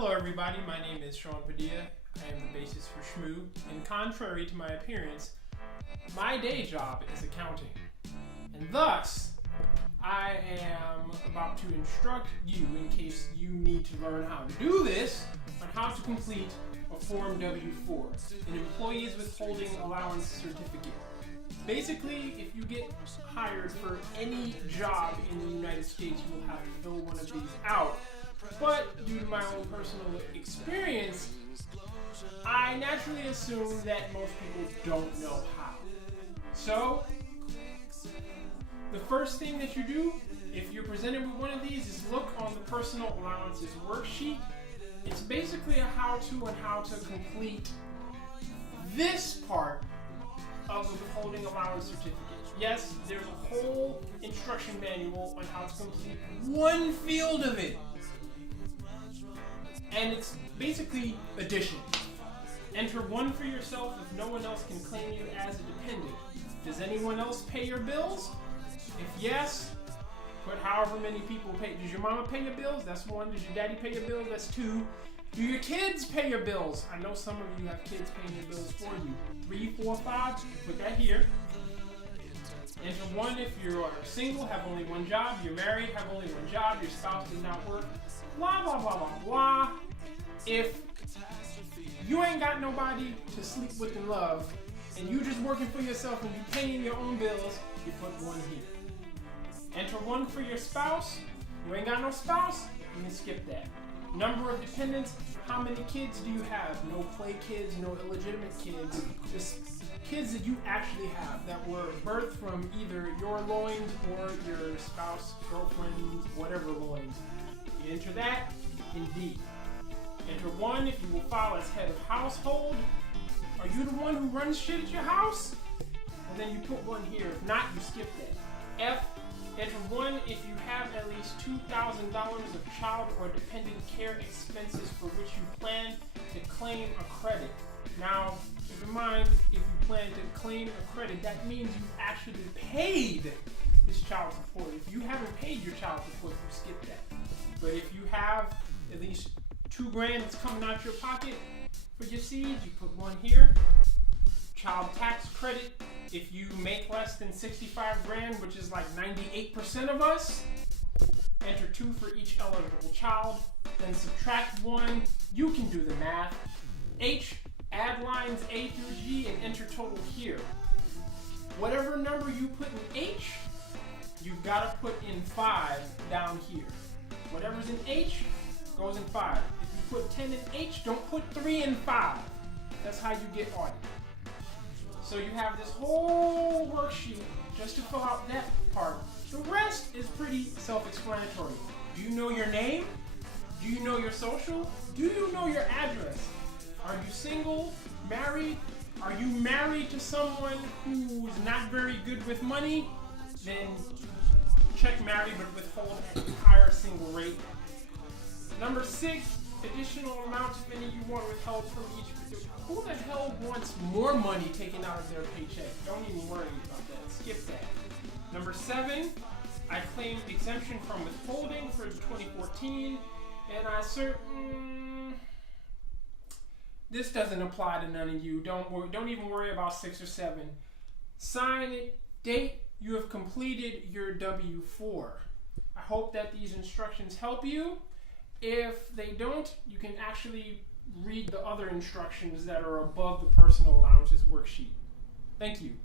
Hello everybody, my name is Sean Padilla. I am the bassist for Shmu, and contrary to my appearance, my day job is accounting. And thus, I am about to instruct you, in case you need to learn how to do this, on how to complete a Form W-4, an Employees Withholding Allowance Certificate. Basically, if you get hired for any job in the United States, you will have to fill one of these out. But due to my own personal experience, I naturally assume that most people don't know how. So, the first thing that you do, if you're presented with one of these, is look on the Personal Allowances worksheet. It's basically a how-to on how to complete this part of the Withholding Allowance Certificate. Yes, there's a whole instruction manual on how to complete one field of it. And it's basically addition. Enter one for yourself if no one else can claim you as a dependent. Does anyone else pay your bills? If yes, put however many people pay. Does your mama pay your bills? That's one. Does your daddy pay your bills? That's two. Do your kids pay your bills? I know some of you have kids paying your bills for you. 3, 4, 5, put that here. Enter one if you're single, have only one job. You're married, have only one job. Your spouse does not work. Blah, blah, blah, blah, blah. If you ain't got nobody to sleep with and love, and you just working for yourself and you paying your own bills, you put one here. Enter one for your spouse. You ain't got no spouse, you can skip that. Number of dependents, how many kids do you have? No play kids, no illegitimate kids. Just kids that you actually have that were birthed from either your loins or your spouse, girlfriend, whatever loins. You enter that in D. Enter one if you will file as head of household. Are you the one who runs shit at your house? And then you put one here. If not, you skip that. F. Enter one if you have at least $2,000 of child or dependent care expenses for which you plan to claim a credit. Now, keep in mind, if you plan to claim a credit, that means you've actually paid this child support. If you haven't paid your child support, you skip that. But if you have at least $2,000 that's coming out your pocket for your seeds, you put one here. Child tax credit, if you make less than $65,000, which is like 98% of us, enter 2 for each eligible child, then subtract 1. You can do the math. H, add lines A through G and enter total here. Whatever number you put in H, you've got to put in 5 down here. Whatever's in H goes in 5. If you put 10 in H, don't put 3 in 5. That's how you get audited. So you have this whole worksheet just to fill out that part. The rest is pretty self-explanatory. Do you know your name? Do you know your social? Do you know your address? Are you single? Married? Are you married to someone who's not very good with money? Then check married but withhold at a higher single rate. Number 6, additional amounts if any you want withheld from each. Who the hell wants more money taken out of their paycheck? Don't even worry about that. Skip that. Number 7, I claimed exemption from withholding for 2014, and I this doesn't apply to none of you. Don't even worry about 6 or 7. Sign it. Date you have completed your W-4. I hope that these instructions help you. If they don't, you can actually read the other instructions that are above the Personal Allowances worksheet. Thank you.